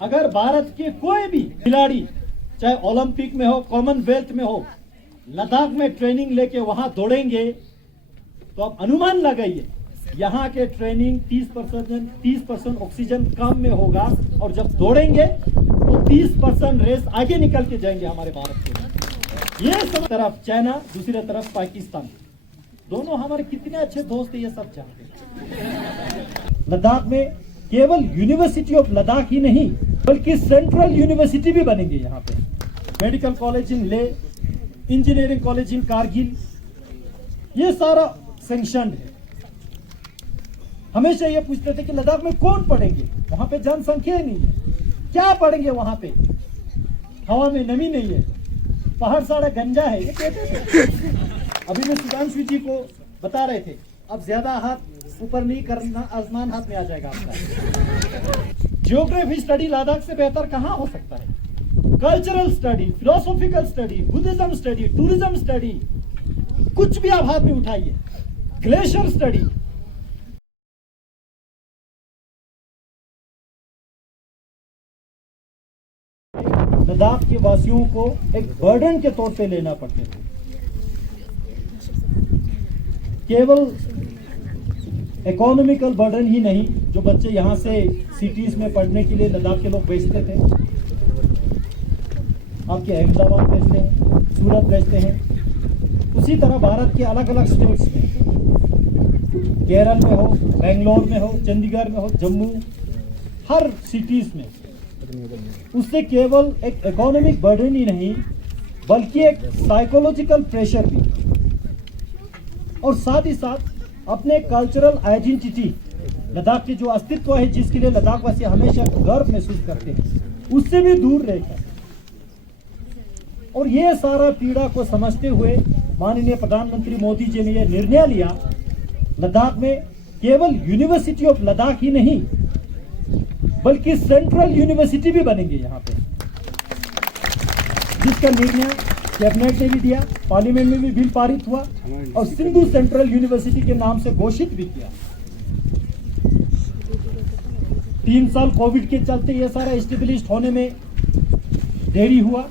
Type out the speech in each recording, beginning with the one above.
अगर भारत के कोई भी खिलाड़ी चाहे ओलंपिक में हो, कॉमनवेल्थ में हो, लद्दाख में ट्रेनिंग लेके वहां दौड़ेंगे तो आप अनुमान लगाइए यहाँ के ट्रेनिंग 30% ऑक्सीजन कम में होगा और जब दौड़ेंगे तो 30% रेस आगे निकल के जाएंगे हमारे भारत के। ये सब तरफ चाइना, दूसरी तरफ पाकिस्तान, दोनों हमारे कितने अच्छे दोस्त हैं ये सब जानते हैं। लद्दाख में केवल यूनिवर्सिटी ऑफ लद्दाख ही नहीं बल्कि सेंट्रल यूनिवर्सिटी भी बनेंगे यहाँ पे। मेडिकल कॉलेज इन ले, इंजीनियरिंग कॉलेज इन कारगिल, ये सारा सैंक्शनड है। हमेशा ये पूछते थे कि लद्दाख में कौन पढ़ेंगे, वहां पे जनसंख्या ही नहीं है, क्या पढ़ेंगे वहां पे, हवा में नमी नहीं है, पहाड़ सारा गंजा है, ये कहते थे। अभी मैं सुधांशु जी को बता रहे थे अब ज्यादा हाथ ऊपर नहीं करना, आसमान हाथ में आ जाएगा आपका। जियोग्राफी स्टडी लद्दाख से बेहतर कहां हो सकता है? Cultural study, philosophical study, Buddhism study, tourism study, कुछ भी आप हाथ में उठाइए, ग्लेशियर स्टडी। लद्दाख के वासियों को एक बर्डन के तौर पे लेना पड़ते थे। केवल इकोनॉमिकल बर्डन ही नहीं, जो बच्चे यहाँ से सिटीज में पढ़ने के लिए लद्दाख के लोग भेजते थे, आपके अहमदाबाद भेजते हैं, सूरत भेजते हैं, उसी तरह भारत के अलग अलग स्टेट्स में, केरल में हो, बेंगलोर में हो, चंडीगढ़ में हो, जम्मू, हर सिटीज में, उससे केवल एक इकोनॉमिक बर्डन ही नहीं बल्कि एक साइकोलॉजिकल प्रेशर भी, और साथ ही साथ अपने कल्चरल आइडेंटिटी, लद्दाख के जो अस्तित्व है जिसके लिए लद्दाख वासी हमेशा गर्व महसूस करते हैं, उससे भी दूर रहकर। और ये सारा पीड़ा को समझते हुए माननीय प्रधानमंत्री मोदी जी ने यह निर्णय लिया, लद्दाख में केवल यूनिवर्सिटी ऑफ लद्दाख ही नहीं बल्कि सेंट्रल यूनिवर्सिटी भी बनेंगे यहाँ पे, जिसका निर्णय कैबिनेट ने भी दिया, पार्लियामेंट में भी बिल पारित हुआ और सिंधु सेंट्रल यूनिवर्सिटी के नाम से घोषित भी किया। 3 साल कोविड के चलते ये सारा एस्टेब्लिश होने में देरी हुआ,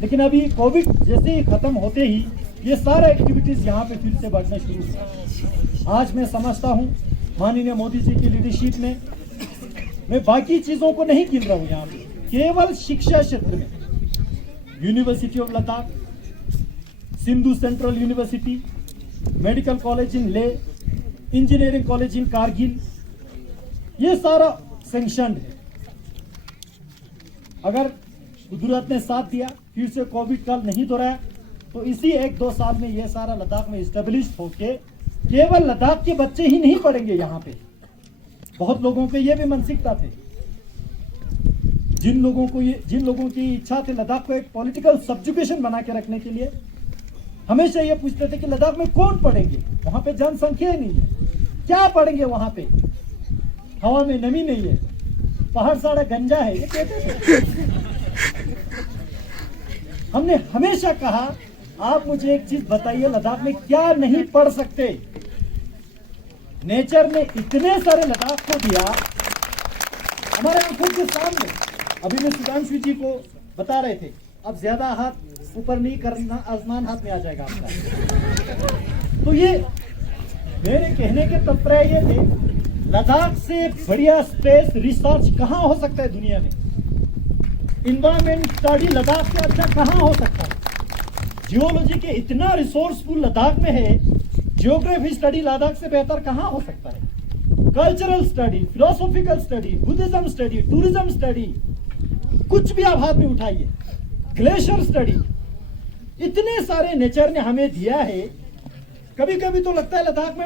लेकिन अभी कोविड जैसे ही खत्म होते ही ये सारा एक्टिविटीज यहाँ पे फिर से बढ़ना शुरू हुआ। आज मैं समझता हूँ माननीय मोदी जी की लीडरशिप में, मैं बाकी चीजों को नहीं गिन रहा हूँ, यहाँ पे केवल शिक्षा क्षेत्र में university of Ladakh, Sindhu central university, medical college in ले, इंजीनियरिंग कॉलेज इन कारगिल, ये सारा सैंक्शनड है। अगर कुदरत ने साथ दिया, फिर से कोविड काल नहीं दोहराया, तो इसी 1-2 साल में ये सारा लद्दाख में इस्टेब्लिश होके केवल लद्दाख के बच्चे ही नहीं पढ़ेंगे यहाँ पे। बहुत लोगों के ये भी मानसिकता थे, जिन लोगों की इच्छा थी लद्दाख को एक पॉलिटिकल सब्जुकेशन बना के रखने के लिए, हमेशा ये पूछते थे कि लद्दाख में कौन पढ़ेंगे, वहां पे जनसंख्या ही नहीं है, क्या पढ़ेंगे वहां पे, हवा में नमी नहीं है, पहाड़ सारा गंजा है, ये कहते थे। हमने हमेशा कहा आप मुझे एक चीज बताइए, लद्दाख में क्या नहीं पढ़ सकते? नेचर ने इतने सारे लद्दाख को दिया हमारे आंखों के सामने। अभी मैं सुधांशु जी को बता रहे थे अब ज्यादा हाथ ऊपर नहीं करना, आसमान हाथ में आ जाएगा आपका। तो ये मेरे कहने के तात्पर्य ये थे, लद्दाख से बढ़िया स्पेस रिसर्च कहां हो सकता है दुनिया में? इन्वायरमेंट स्टडी लद्दाख से अच्छा कहां हो सकता है? जियोलॉजी के इतना रिसोर्सफुल लद्दाख में है, जियोग्राफी स्टडी लद्दाख से बेहतर कहां हो सकता है? Cultural study, philosophical study, Buddhism study, tourism study, कुछ भी आप हाथ में उठाइए, ग्लेशियर स्टडी, इतने सारे नेचर ने हमें दिया है। कभी कभी तो लगता है लद्दाख में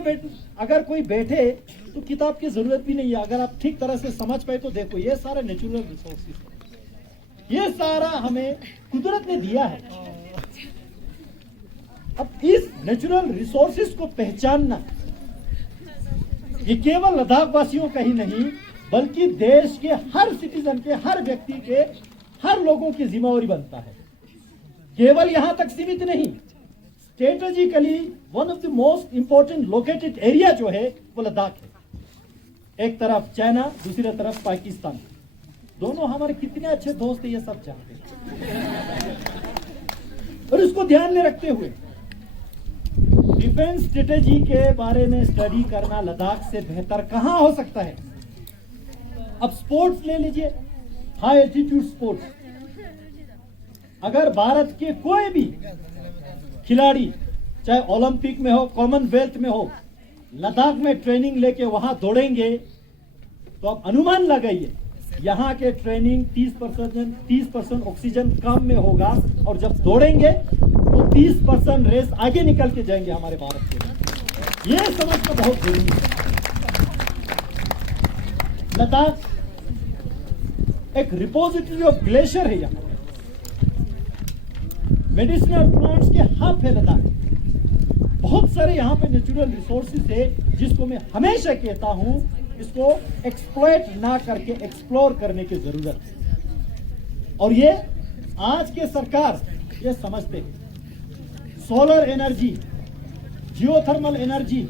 अगर कोई बैठे तो किताब की जरूरत भी नहीं है, अगर आप ठीक तरह से समझ पाए तो देखो ये सारा नेचुरल रिसोर्सेस है, ये सारा हमें कुदरत ने दिया है। अब इस नेचुरल रिसोर्सेस को पहचानना ये केवल लद्दाख वासियों का ही नहीं बल्कि देश के हर सिटीजन के, हर व्यक्ति के, हर लोगों की जिम्मेवारी बनता है। केवल यहां तक सीमित नहीं, strategically one of the most important located area जो है वो लद्दाख है। एक तरफ चाइना, दूसरी तरफ पाकिस्तान, दोनों हमारे कितने अच्छे दोस्त हैं ये सब जानते हैं। और इसको ध्यान में रखते हुए डिफेंस स्ट्रेटेजी के बारे में स्टडी करना लद्दाख से बेहतर कहां हो सकता है। अब स्पोर्ट्स ले लीजिए, हाई एल्टीट्यूड स्पोर्ट्स। अगर भारत के कोई भी खिलाड़ी चाहे ओलंपिक में हो, कॉमनवेल्थ में हो, लद्दाख में ट्रेनिंग लेके वहां दौड़ेंगे तो आप अनुमान लगाइए यहाँ के ट्रेनिंग 30% ऑक्सीजन कम में होगा और जब दौड़ेंगे तो 30% रेस आगे निकल के जाएंगे हमारे भारत के। ये समझना बहुत जरूरी है। लद्दाख एक रिपोजिटरी ऑफ ग्लेशियर है। यहाँ मेडिसिनल प्लांट्स के हब है लद्दाख। बहुत सारे यहाँ पे नेचुरल रिसोर्सेज है जिसको मैं हमेशा कहता हूं इसको एक्सप्लॉइट ना करके एक्सप्लोर करने की जरूरत है। और ये आज के सरकार ये समझते हैं। सोलर एनर्जी, जियोथर्मल एनर्जी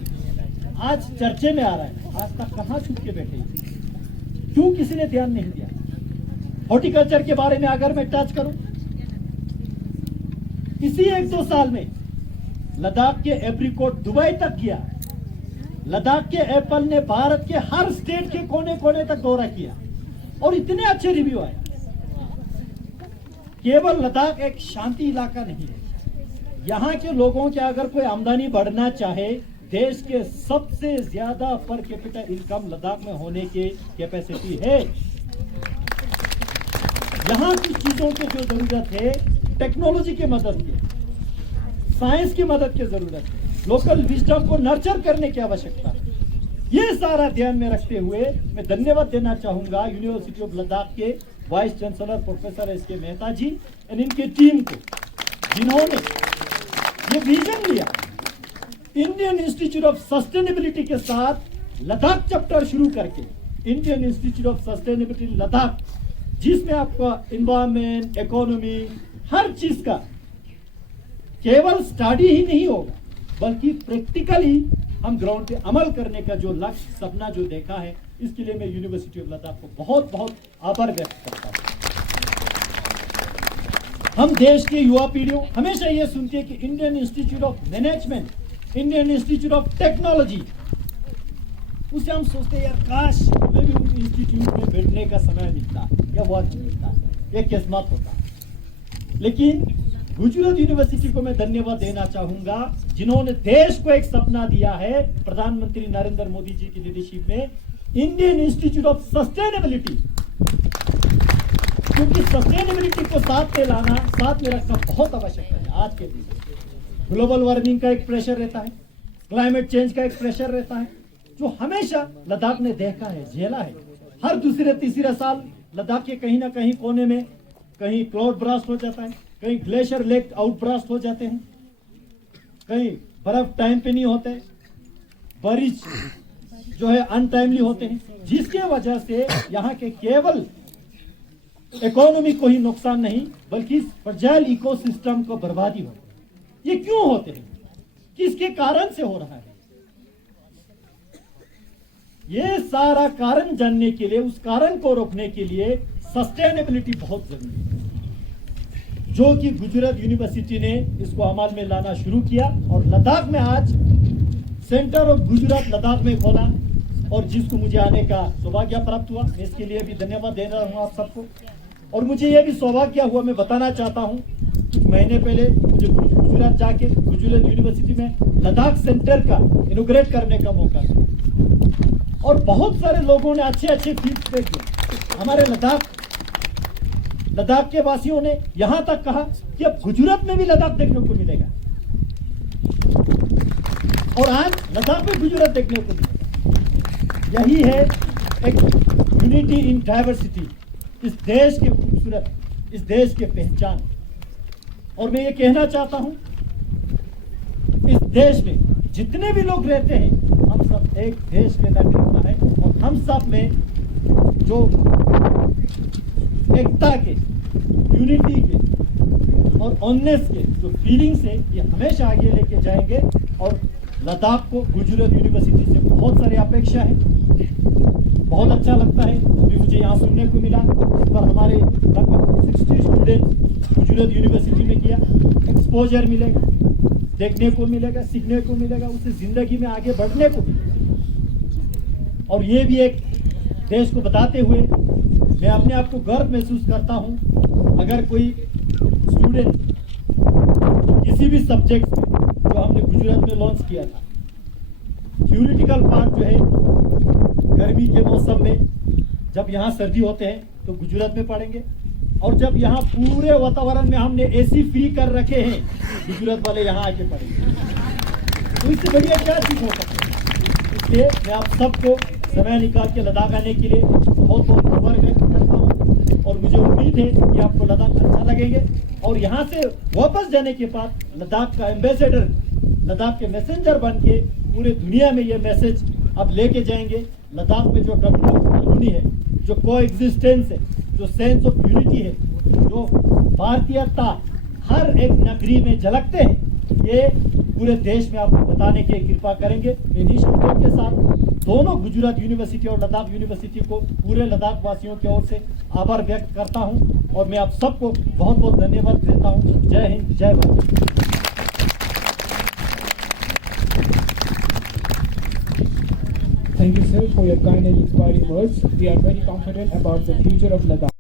आज चर्चे में आ रहा है। आज तक कहां छुप के बैठे, क्यों किसी ने ध्यान नहीं दिया। हॉर्टिकल्चर के बारे में अगर मैं टच करूं, इसी 1-2 साल में लद्दाख के एप्रिकॉट दुबई तक किया। लद्दाख के एप्पल ने भारत के हर स्टेट के कोने कोने तक दौरा किया और इतने अच्छे रिव्यू आए। केवल लद्दाख एक शांति इलाका नहीं है। यहाँ के लोगों के अगर कोई आमदनी बढ़ना चाहे, देश के सबसे ज्यादा पर कैपिटल इनकम लद्दाख में होने की कैपेसिटी है। यहाँ की चीजों की जो जरूरत है, टेक्नोलॉजी की मदद की, साइंस की मदद की जरूरत है, लोकल विजडम को नर्चर करने की आवश्यकता है। ये सारा ध्यान में रखते हुए मैं धन्यवाद देना चाहूंगा यूनिवर्सिटी ऑफ लद्दाख के vice chancellor professor S K. Mehta ji और इनके टीम को, जिन्होंने ये विजन लिया इंडियन इंस्टीट्यूट ऑफ सस्टेनेबिलिटी के साथ लद्दाख चैप्टर शुरू करके Indian institute of sustainability Ladakh, जिसमें आपका एनवायरमेंट, इकोनॉमी, हर चीज का केवल स्टडी ही नहीं होगा बल्कि प्रैक्टिकली हम ग्राउंड पे अमल करने का जो लक्ष्य, सपना जो देखा है, इसके लिए मैं यूनिवर्सिटी ऑफ लद्दाख को बहुत बहुत आभार व्यक्त करता हूं। हम देश के युवा पीढ़ियों हमेशा ये सुनते हैं कि Indian institute of management, Indian institute of technology, उससे हम सोचते हैं यार काश हमें भी उन इंस्टीट्यूट में बैठने का समय मिलता या वक्त मिलता, ये किस्मत होता। लेकिन गुजरात यूनिवर्सिटी को मैं धन्यवाद देना चाहूंगा जिन्होंने देश को एक सपना दिया है प्रधानमंत्री नरेंद्र मोदी जी की लीडरशिप में, इंडियन इंस्टीट्यूट ऑफ सस्टेनेबिलिटी। क्योंकि सस्टेनेबिलिटी को साथ में लाना, साथ में रखना बहुत आवश्यक है। आज के दिन ग्लोबल वार्मिंग का एक प्रेशर रहता है, क्लाइमेट चेंज का एक प्रेशर रहता है, जो हमेशा लद्दाख ने देखा है, झेला है। हर दूसरे तीसरे साल लद्दाख के कहीं ना कहीं कोने में कहीं क्लाउड ब्रास्ट हो जाता है, कहीं ग्लेशियर लेक आउट ब्रास्ट हो जाते हैं, कहीं बर्फ टाइम पे नहीं होते, बारिश जो है अनटाइमली होते हैं, जिसके वजह से यहाँ के केवल इकोनॉमी को ही नुकसान नहीं बल्कि फ्रजाइल इकोसिस्टम को बर्बादी हो। ये क्यों होते हैं, किसके कारण से हो रहा है, ये सारा कारण जानने के लिए, उस कारण को रोकने के लिए सस्टेनेबिलिटी बहुत जरूरी है, जो कि गुजरात यूनिवर्सिटी ने इसको अमल में लाना शुरू किया और लद्दाख में आज सेंटर ऑफ गुजरात लद्दाख में खोला और जिसको मुझे आने का सौभाग्य प्राप्त हुआ। मैं इसके लिए भी धन्यवाद दे रहा हूं आप सबको। और मुझे यह भी सौभाग्य हुआ, मैं बताना चाहता हूं, कुछ महीने पहले मुझे गुजरात जाके गुजरात यूनिवर्सिटी में लद्दाख सेंटर का इनोग्रेट करने का मौका मिला और बहुत सारे लोगों ने अच्छे अच्छे फीडबैक दिए। हमारे लद्दाख के वासियों ने यहां तक कहा कि अब गुजरात में भी लद्दाख देखने को मिलेगा और आज लद्दाख में गुजरात देखने को मिलेगा। यही है एक यूनिटी इन डाइवर्सिटी, इस देश के खूबसूरत, इस देश के पहचान। और मैं ये कहना चाहता हूं, इस देश में जितने भी लोग रहते हैं, हम सब एक देश के नागरिक है और हम सब में जो एकता के, यूनिटी के और ऑनेस्ट के जो फीलिंग्स है, ये हमेशा आगे लेके जाएंगे। और लद्दाख को गुजरात यूनिवर्सिटी से बहुत सारी अपेक्षा है, बहुत अच्छा लगता है, अभी मुझे यहाँ सुनने को मिला पर हमारे लगभग 60 स्टूडेंट्स गुजरात यूनिवर्सिटी में किया। एक्सपोजर मिलेगा, देखने को मिलेगा, सीखने को मिलेगा, उससे ज़िंदगी में आगे बढ़ने को मिलेगा। और ये भी एक देश को बताते हुए मैं अपने आप को गर्व महसूस करता हूँ, अगर कोई स्टूडेंट किसी भी सब्जेक्ट में जो हमने गुजरात में लॉन्च किया था, थ्योरेटिकल पार्ट जो है गर्मी के मौसम में जब यहाँ सर्दी होते हैं तो गुजरात में पढ़ेंगे, और जब यहाँ पूरे वातावरण में हमने एसी फ्री कर रखे हैं गुजरात वाले यहाँ आके पढ़ेंगे। तो इससे बढ़िया क्या चीज हो सकती है। इसलिए मैं आप सबको समय निकाल के लद्दाख आने के लिए बहुत बहुत आभार व्यक्त करता हूँ, और मुझे उम्मीद है कि आपको लद्दाख अच्छा लगेंगे। और यहाँ से वापस जाने के बाद लद्दाख का एम्बेसडर, लद्दाख के मैसेंजर बन के पूरे दुनिया में ये मैसेज अब लेके जाएंगे। लद्दाख में जो कम्युनिटी है, जो को एग्जिस्टेंस है, जो सेंस ऑफ यूनिटी है, जो भारतीयता हर एक नगरी में झलकते हैं, ये पूरे देश में आपको बताने की कृपा करेंगे। मैं इन्हीं शब्दों के साथ दोनों गुजरात यूनिवर्सिटी और लद्दाख यूनिवर्सिटी को पूरे लद्दाख वासियों की ओर से आभार व्यक्त करता हूं, और मैं आप सबको बहुत बहुत धन्यवाद देता हूं। जय हिंद, जय Bharat. Thank you, sir, for your kind and inspiring words. We are very confident about the future of Ladakh.